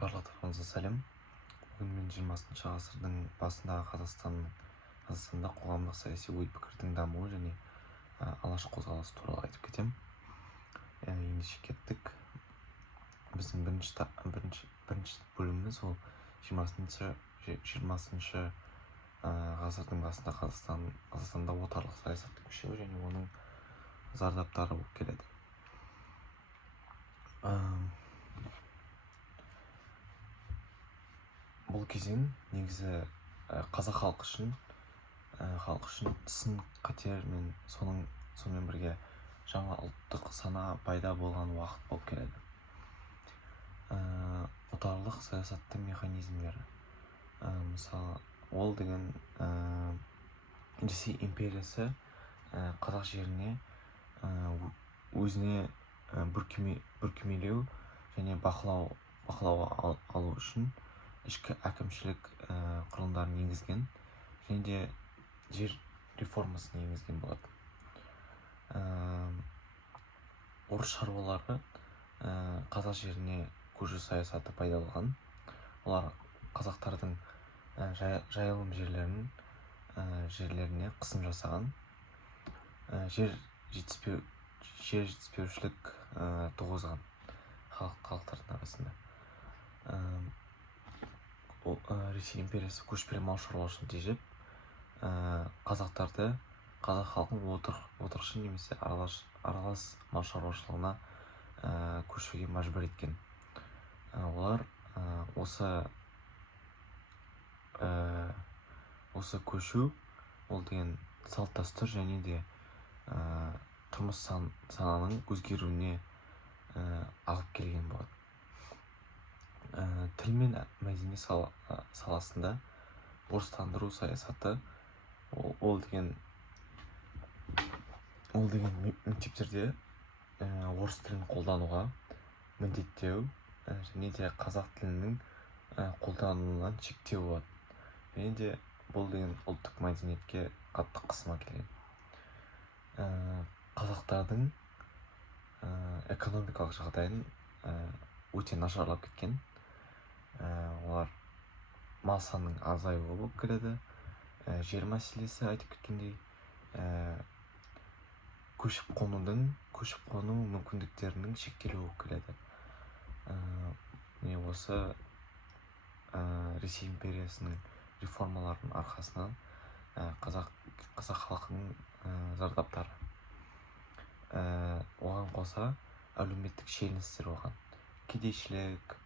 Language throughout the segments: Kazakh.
Барлықтарыңызға сәлем. Бүгін мен 20 ғасырдың басындағы Қазақстанда қоғамдық саяси ой-пікірдің дамуы және алаш қозғалысы туралы айтып кетемін. Ендеше кеттік. Біздің бірінші бөліміміз ол 20 ғасырдың басында Қазақстанда отарлық саясаттың күшеюі және оның зардаптары болып келеді. Бұл кезең негізі қазақ халқы үшін сын қатер мен сонымен бірге жаңа ұлттық сана пайда болған уақыт болып келеді. Отарлық саясаттың механизмдері, мысалы, ол деген Ресей империясы қазақ жеріне өзіне бүркемелеу және бақылауға алу үшін ішкі әкімшілік құрылымдарын енгізген және де жер реформасын енгізген болады. Орыс шаруалары қазақ жеріне көшу саясаты пайда болған. Олар қазақтардың жайылым жерлеріне қысым жасаған. Жер жетіспеушілік туғызған халықтардың арасында. Ресей империясы көшпелі мал шаруашылығын тежеп, қазақ халқын отырықшы немесе аралас мал шаруашылығына көшуге мәжбүр еткен. Олар осы көшу ол деген салт дәстүр және де тұрмыс сананың өзгеруіне алып келген болады. Тіл мен мәдени саласында орыстандыру саясаты ол деген мектептерде орыс тілін қолдануға міндеттеу және де қазақ тілінің қолдануынан шектеу болады. және де бұл деген ұлттық мәдениетке қатты қысым әкелген. Қазақтардың экономикалық жағдайын өте нашарлап кеткен. Олар мал санының азаюы болып келеді. Жер мәселесі айтып кеткендей, көшіп қону мүмкіндіктерінің шектелуі болып келеді. Осы Ресей империясының реформаларының арқасынан қазақ халқының зардаптары. Оған қоса әлеуметтік шиеленістер болған. Кедейшілік,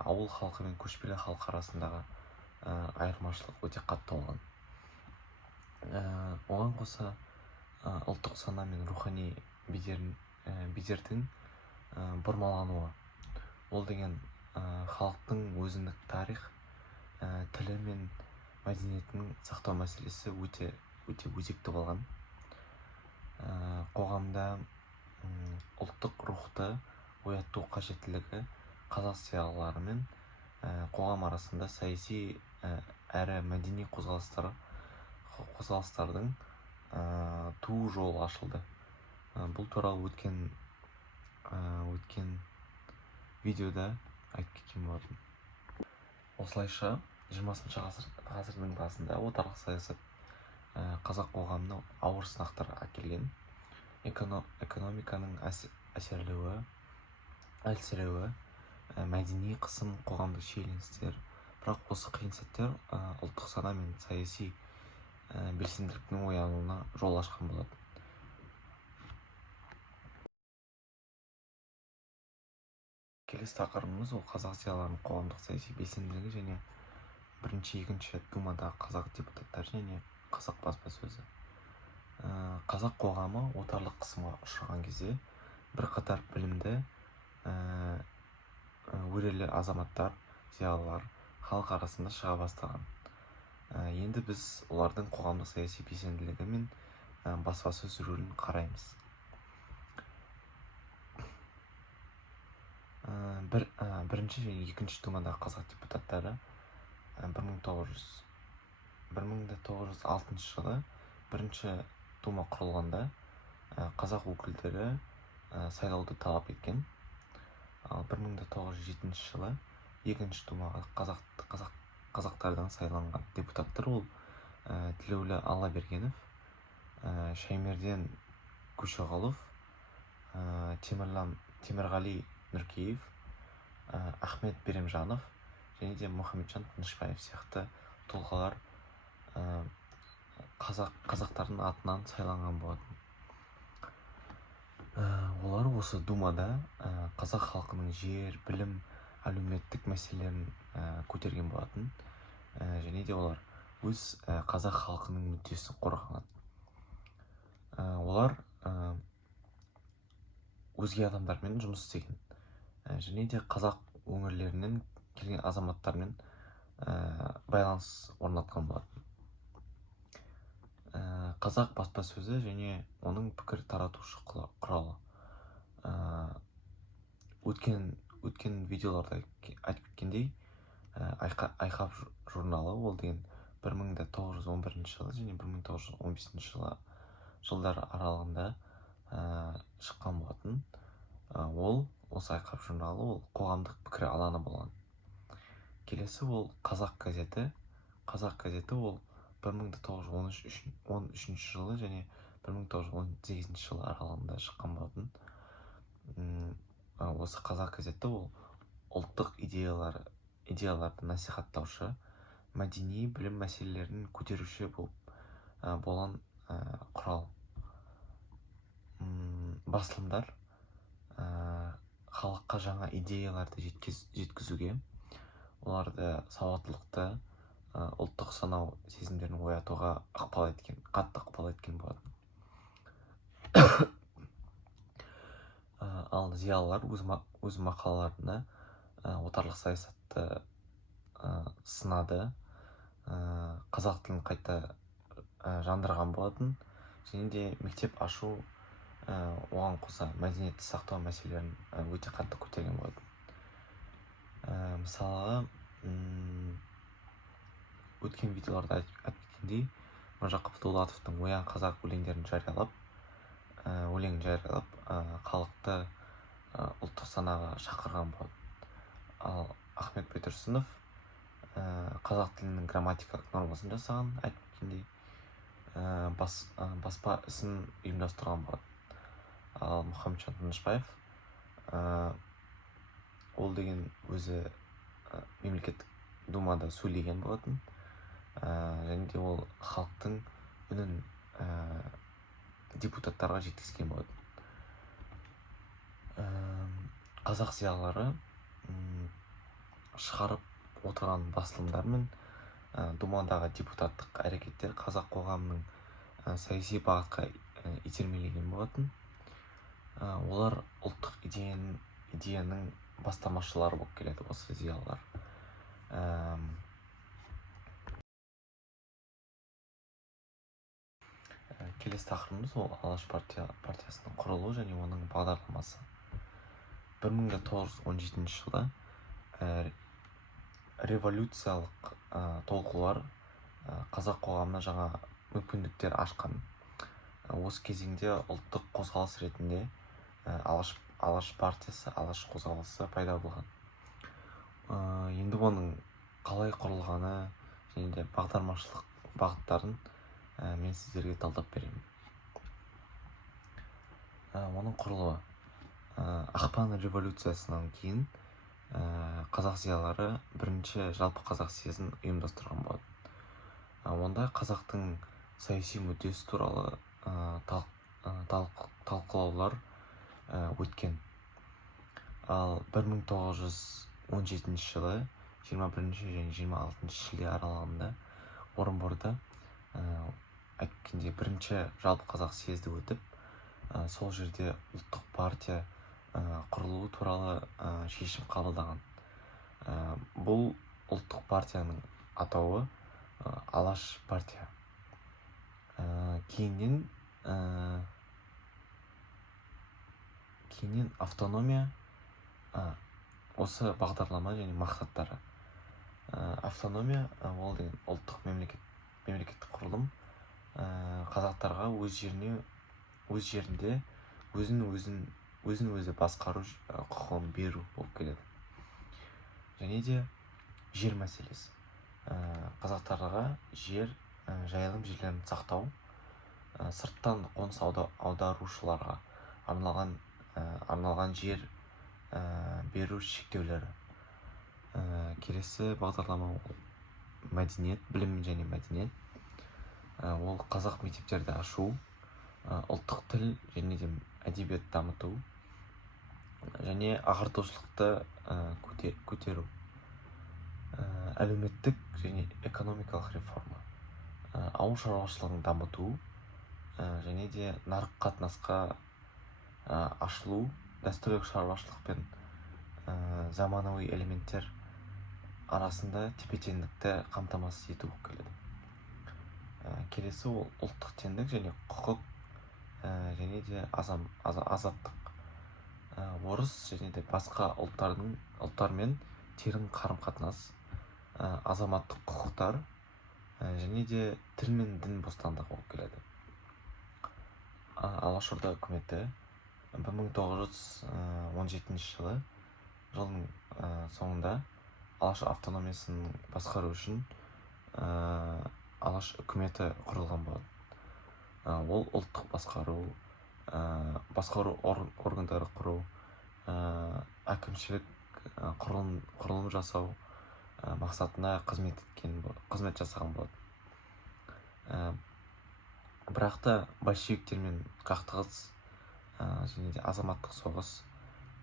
ауыл халқы мен көшпелі халқы арасындағы айырмашылық өте қатты болған. Оған қоса ұлттық сана мен рухани бедердің бұрмалануы. Ол деген халықтың өзіндік тарих, тілі мен мәдениетінің сақтау мәселесі өте өзекті болған. Қоғамда ұлттық рухты ояту қажеттілігі қазақ зиялылары мен қоғам арасында саяси әрі мәдени қозғалыстардың туу жолы ашылды. Бұл туралы өткен видеода айтып кеткен болатын. Осылайша 20 ғасырдың басында отарлық саясат қазақ қоғамына ауыр сынақтар әкелген. Экономиканың әлсіреуі, мәдени қысым, қоғамдық шиеленістер. Бірақ осы қиын сәттер ұлттық сана мен саяси белсенділіктің оянуына жол ашқан болады. Келесі тақырыбымыз ол қазақ зиялыларының қоғамдық саяси белсенділігі және екінші думадағы қазақ депутаттары және қазақ баспасөзі. Қазақ қоғамы отарлық қысымға ұшыраған кезде бірқатар білімді, өрелі азаматтар, зиялылар халық арасында шыға бастаған. Енді біз олардың қоғамдық саяси белсенділігі мен баспасөз рөлін қараймыз. Бірінші және екінші думадағы қазақ депутаттары 1906 жылы бірінші дума құрылғанда қазақ өкілдері сайлауды талап еткен. Ал 1907 жылы екінші думаға қазақтардан сайланған депутаттар ол Тілеулі Аллабергенов, Шаймерден Көшеғұлов, Темірғали Нұркеев, Ахмет Беремжанов және де Мұхамеджан Тынышбаев сияқты тұлғалар қазақтардың атынан сайланған болатын. Олар осы думада қазақ халқының жер, білім, әлеуметтік мәселелерін көтерген болатын, және де олар өз қазақ халқының мүддесін қорғаған. Олар өзге адамдармен жұмыс істеген, және де қазақ өңірлерінен келген азаматтармен байланыс орнатқан болатын. Қазақ баспасөзі және оның пікір таратушы құралы. Өткен видеоларда айтып кеткендей, Айқап журналы ол деген 1911 жылы және 1915 жылдар аралығында шыққан болатын. Осы Айқап журналы ол қоғамдық пікір алаңы болған. Келесі ол Қазақ газеті. Қазақ газеті ол 1913 жылы және 1918 жылы аралығында шыққан болатын. Осы Қазақ газеті ол ұлттық идеяларды насихаттаушы, мәдени білім мәселелерін көтеруші болған құрал. Басылымдар халыққа жаңа идеяларды жеткізуге, оларды сауаттылықты, ұлттық санау сезімдерін оятуға қатты ықпал еткен болатын. Ал зиялылар өз мақалаларында отарлық саясатты сынады, қазақ тілін қайта жандырған болатын, және де мектеп ашу, оған қоса мәдениетті сақтау мәселелерін өте қатты көтерген болатын. Мысалы, өткен видеоларда айтып кеткендей, Міржақып Дулатовтың Оян қазақ өлеңін жариялап, халықты ұлттық санаға шақырған болады. Ал Ахмет Байтұрсынов қазақ тілінің грамматикалық нормасын жасаған, айтып кеткендей, баспа ісін ұйымдастырған болады. Ал Мұхамеджан Тынышбаев ол деген өзі мемлекеттік думада сөйлеген болатын, және де ол халықтың үнін депутаттарға жеткізген болатын. Қазақ зиялылары шығарып отырған басылымдар мен думадағы депутаттық әрекеттер қазақ қоғамының саяси бағытқа итермелеген болатын. Олар ұлттық идеяның бастамашылары болып келеді, осы зиялылар. Келесі тақырыбымыз ол Алаш партиясының құрылуы және оның бағдарламасы. 1917 жылы революциялық толқулар қазақ қоғамына жаңа мүмкіндіктер ашқан. Осы кезеңде ұлттық қозғалыс ретінде Алаш партиясы, Алаш қозғалысы пайда болған. Енді оның қалай құрылғаны және де бағдарламашылық бағыттарын мен сіздерге талдап беремін. Оның құрылуы. Ақпан революциясынан кейін қазақ зиялылары бірінші жалпы қазақ съезін ұйымдастырған болады. Онда қазақтың саяси мүддесі туралы талқылаулар өткен. Ал 1917 жылы 21 және 26 шілде аралығында Орынборда айтқандай бірінші жалпы қазақ съезді өтіп, сол жерде ұлттық партия құрылуы туралы шешім қабылдаған. Бұл ұлттық партияның атауы Алаш партия. Кейіннен автономия, осы бағдарлама және мақсаттары. Автономия ол деген ұлттық мемлекеттік құрылым қазақтарға өз жерінде өзін өзі басқару құқығын беру болып келеді. және де жер мәселесі. Қазақтарға жер, жайылым жерлерін сақтау, сырттан қоныс аударушыларға арналған жер беру шектеулері. Келесі бағдарлама ол мәдениет, білім және мәдениет. Ол қазақ мектептерді ашу, ұлттық тіл және де әдебиет дамыту және ағартушылықты көтеру. Әлеуметтік және экономикалық реформа, ауыл шаруашылығын дамыту және де нарық қатынасқа ашылу, дәстүрлі шаруашылық пен заманауи элементтер арасында тепе-теңдікті қамтамасыз ету болып келеді. Келесі ол ұлттық теңдік және құқық және де азаттық. Орыс және де басқа ұлттармен терең қарым-қатынас, азаматтық құқықтар және де тіл мен дін бостандығы болып келеді. Алашорда үкіметі 1917 жылдың соңында Алаш автономиясын басқару үшін Алаш үкіметі құрылған болады. Ол ұлттық басқару органдары құру, әкімшілік құрылым жасау мақсатына қызмет жасаған болады. Бірақ та большевиктермен қақтығыс және де азаматтық соғыс,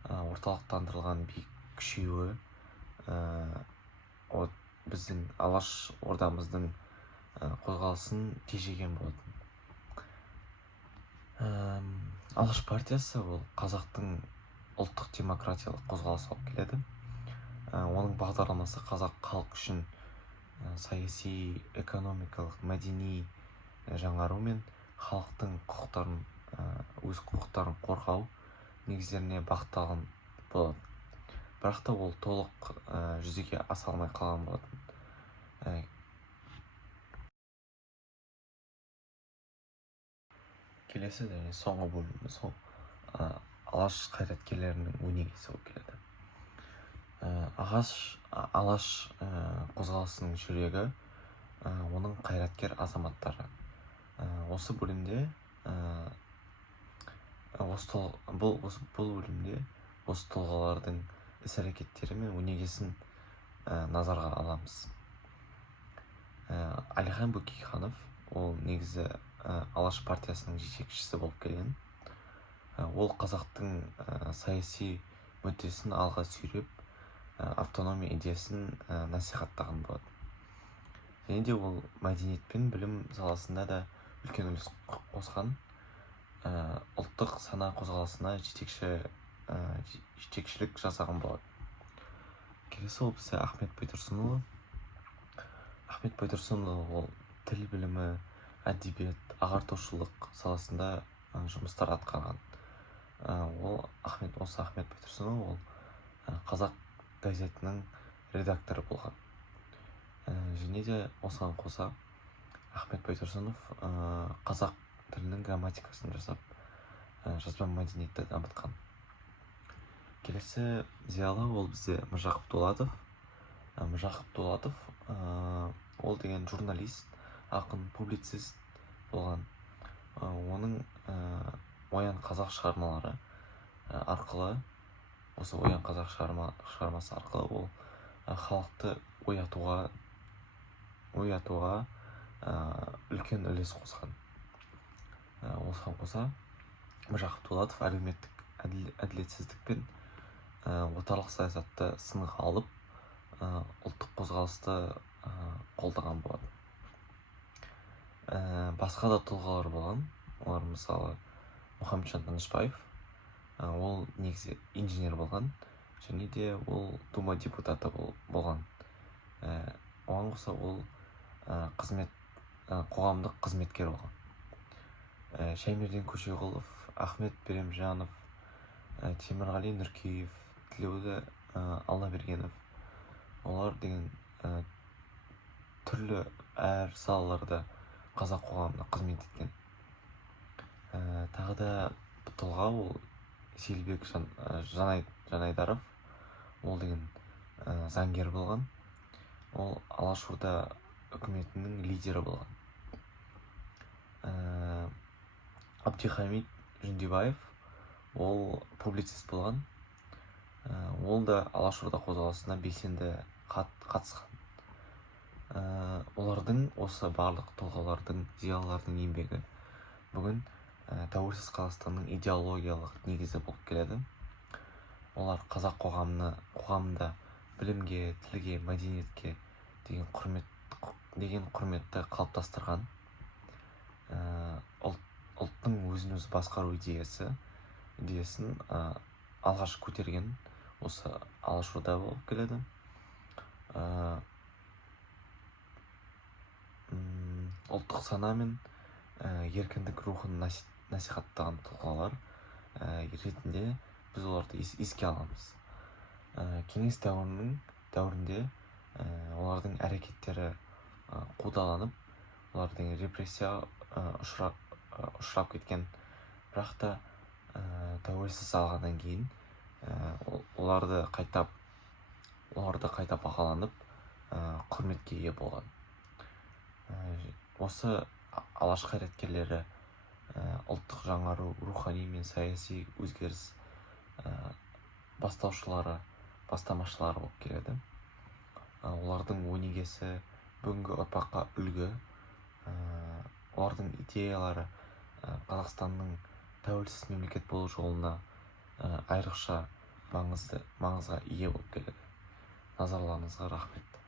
орталықтандырылған билік күшеюі біздің Алаш ордамыздың қозғалысын тежеген болатын. Алаш партиясы ол қазақтың ұлттық демократиялық қозғалысы болып келеді. Оның бағдарламасы қазақ халық үшін саяси, экономикалық, мәдени жаңару мен халықтың өз құқықтарын қорғау негіздеріне бағытталған болады. Бірақ та ол толық жүзеге аса алмай қалған болатын. Келесі және соңғы бөліміміз ол Алаш қайраткерлерінің өнегесі болып келеді. Алаш қозғалысының жүрегі оның қайраткер азаматтары. Осы бөлімде осы тұлғалардың іс-әрекеттері мен өнегесін назарға аламыз. Әлихан Бөкейханов ол негізі Алаш партиясының жетекшісі болып келген. Ол қазақтың саяси мүддесін алға сүйреп, автономия идеясын насихаттаған болады. Және де ол мәдениет пен білім саласында да үлкен үлес қосқан, ұлттық сана қозғалысына жетекшілік жасаған болады. Келесі ол бізде Ахмет Байтұрсынұлы. Ахмет Байтұрсынұлы ол тіл білімі, әдебиет, ағартушылық саласында жұмыстар атқарған. Осы Ахмет Байтұрсынұлы ол қазақ газетінің редакторы болған. Және де осыған қоса Ахмет Байтұрсынов қазақ тілінің грамматикасын жасап, жазба мәдениетті дамытқан. Келесі зиялы ол бізде Міржақып Дулатов. Міржақып Дулатов ол деген журналист, ақын, публицист болған. Оның Оян қазақ шығармалары арқылы, осы Оян қазақ шығармасы арқылы ол халықты оятуға үлкен үлес қосқан. Осыған қоса Міржақып Дулатов әлеуметтік әділетсіздік пен отарлық саясатты сынға алып, ұлттық қозғалысты қолдаған болады. Басқа да тұлғалар болған. Олар мысалы Мұхамеджан Тынышпаев, ол негізі инженер болған, және де ол дума депутаты болған. Оған қоса ол қоғамдық қызметкер болған. Шаймерден Көшеғұлов, Ахмет Беремжанов, Темірғали Нұркеев, Тілеуді Аллабергенов, олар деген түрлі әр салаларда қазақ қоғамына қызмет еткен. Тағы да тұлға ол Селбек Жанайдаров, ол деген заңгер болған. Ол Алашорда үкіметінің лидері болған. Абдихамид Жүндебаев ол публицист болған. Ол да Алашорда қозғалысына белсенді қатысқан. Олардың, осы барлық тұлғалардың, зиялылардың еңбегі бүгін тәуелсіз Қазақстанның идеологиялық негізі болып келеді. Олар қазақ қоғамында білімге, тілге, мәдениетке деген құрметті қалыптастырған. Ұлттың өзін өзі басқару идеясын алғаш көтерген осы Алашорда болып келеді. Ұлттық сана мен еркіндік рухын насихаттаған тұлғалар ретінде біз оларды еске аламыз. Кеңес дәуірінде олардың әрекеттері қудаланып, олардың репрессия ұшырап кеткен. Бірақ та тәуелсіз алғаннан кейін оларды қайта бағаланып, құрметке ие болған. Осы алаш қайраткерлері ұлттық жаңару, рухани мен саяси өзгеріс бастамашылары болып келеді. Олардың өнегесі бүгінгі ұрпаққа үлгі. Олардың идеялары Қазақстанның тәуелсіз мемлекет болу жолына айрықша маңызға ие болып келеді. Назарларыңызға рахмет.